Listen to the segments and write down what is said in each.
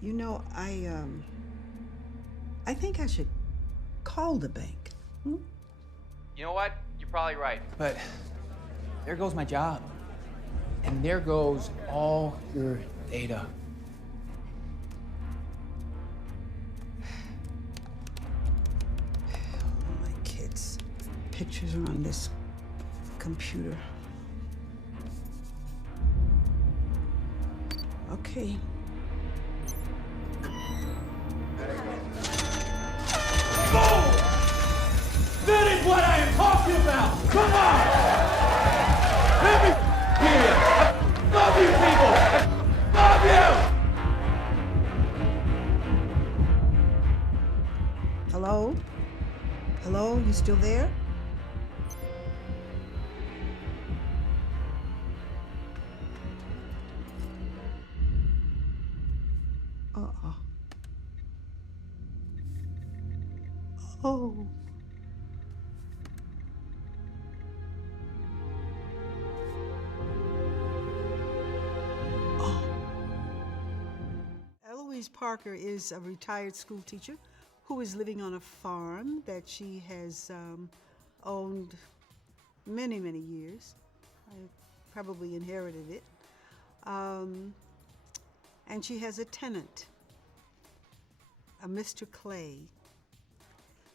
You know, I think I should call the bank. Hmm? You know what? You're probably right. But there goes my job. And there goes all your data. All my kids' pictures are on this computer. Okay. Boom! That is what I am talking about! Come on! Let me hear you! I love you people! I love you! Hello? Hello, you still there? Uh-uh. Oh. Eloise Parker is a retired school teacher who is living on a farm that she has owned many, many years. I probably inherited it. And she has a tenant, a Mr. Clay.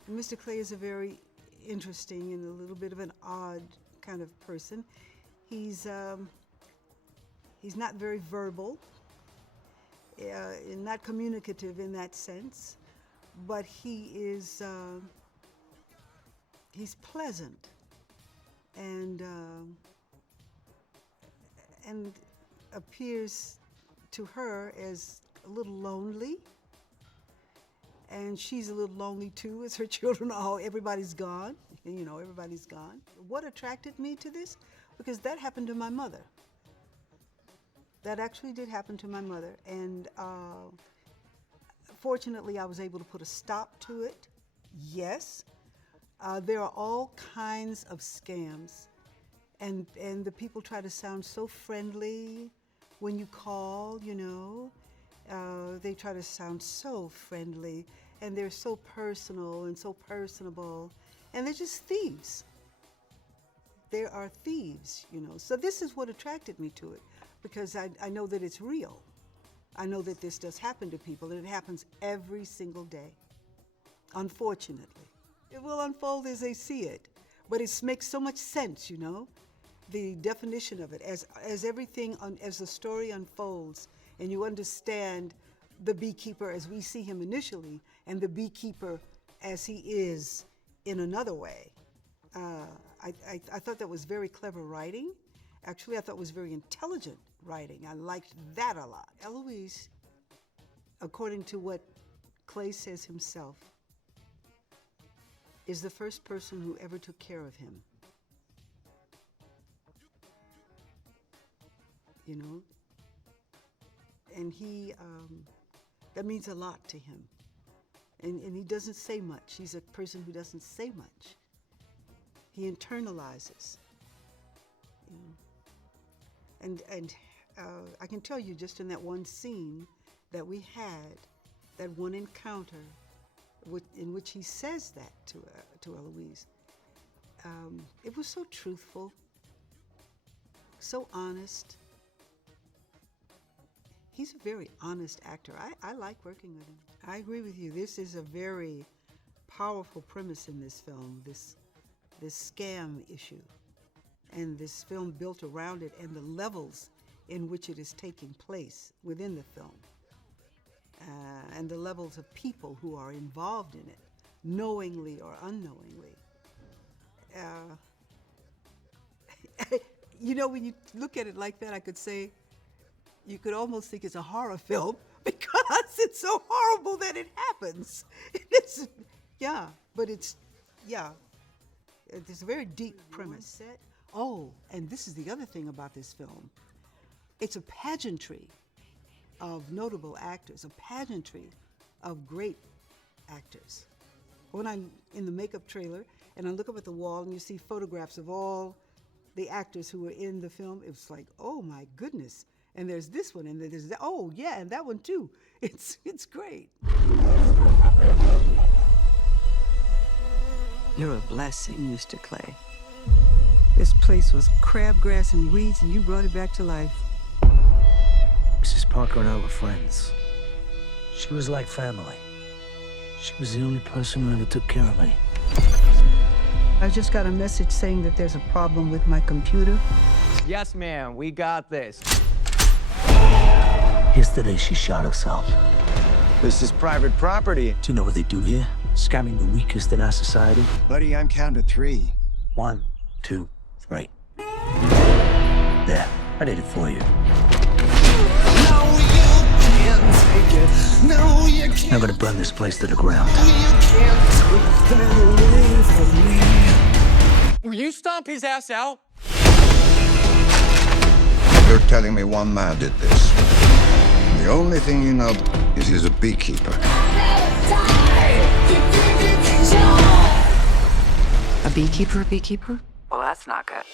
And Mr. Clay is a very interesting and a little bit of an odd kind of person. He's not very verbal, and not communicative in that sense, but he's pleasant and appears to her as a little lonely, and she's a little lonely too, as her children are everybody's gone. You know, everybody's gone. What attracted me to this? Because that happened to my mother. That actually did happen to my mother, and fortunately I was able to put a stop to it. Yes, there are all kinds of scams, and the people try to sound so friendly when you call, you know. They try to sound so friendly, and they're so personal and so personable, and they're just thieves. There are thieves, you know. So this is what attracted me to it, because I know that it's real. I know that this does happen to people, and it happens every single day, unfortunately. It will unfold as they see it, but it makes so much sense, you know, the definition of it, as everything, as the story unfolds, and you understand the beekeeper as we see him initially, and the beekeeper as he is in another way. I thought that was very clever writing. Actually, I thought it was very intelligent writing. I liked that a lot. Eloise, according to what Clay says himself, is the first person who ever took care of him. You know? And he, that means a lot to him. And he doesn't say much. He's a person who doesn't say much. He internalizes. You know? And I can tell you, just in that one scene that we had, that one encounter in which he says that to Eloise, it was so truthful, so honest. He's a very honest actor. I like working with him. I agree with you. This is a very powerful premise in this film, this scam issue, and this film built around it, and the levels in which it is taking place within the film, and the levels of people who are involved in it, knowingly or unknowingly. You know, when you look at it like that, I could say, you could almost think it's a horror film because it's so horrible that it happens. It's a very deep premise. Oh, and this is the other thing about this film. It's a pageantry of notable actors, a pageantry of great actors. When I'm in the makeup trailer and I look up at the wall and you see photographs of all the actors who were in the film, it was like, oh my goodness. And there's this one, and there's that. Oh, yeah, and that one too. It's great. You're a blessing, Mr. Clay. This place was crabgrass and weeds, and you brought it back to life. Mrs. Parker and I were friends. She was like family. She was the only person who ever took care of me. I just got a message saying that there's a problem with my computer. Yes, ma'am, we got this. Yesterday, she shot herself. This is private property. Do you know what they do here? Scamming the weakest in our society. Buddy, I'm counting to 3. 1, 2, 3. There, I did it for you. I'm gonna burn this place to the ground. Will you stomp his ass out? You're telling me one man did this. The only thing you know is he's a beekeeper. A beekeeper? Well, that's not good.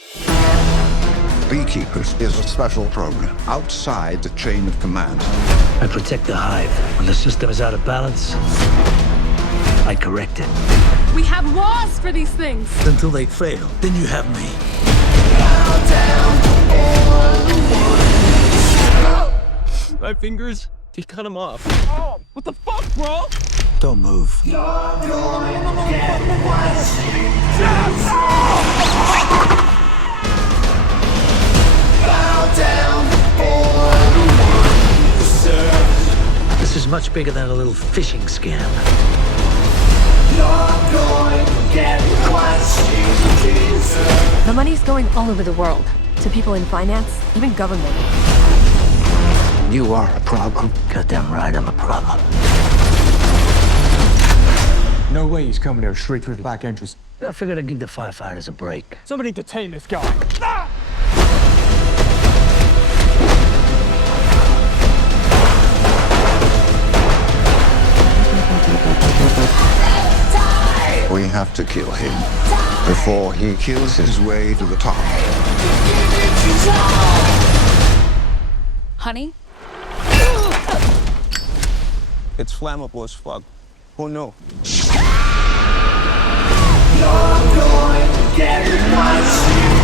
Beekeepers is a special program outside the chain of command. I protect the hive. When the system is out of balance, I correct it. We have laws for these things. Until they fail, then you have me. My fingers, he cut them off. Oh, what the fuck, bro? Don't move. This is much bigger than a little phishing scam. The money's going all over the world, to people in finance, even government. You are a problem. Goddamn right, I'm a problem. No way he's coming here straight through the back entrance. I figured I'd give the firefighters a break. Somebody detain this guy. Ah! We have to kill him before he kills his way to the top. Honey? It's flammable as fuck. Oh no. You're going to get what you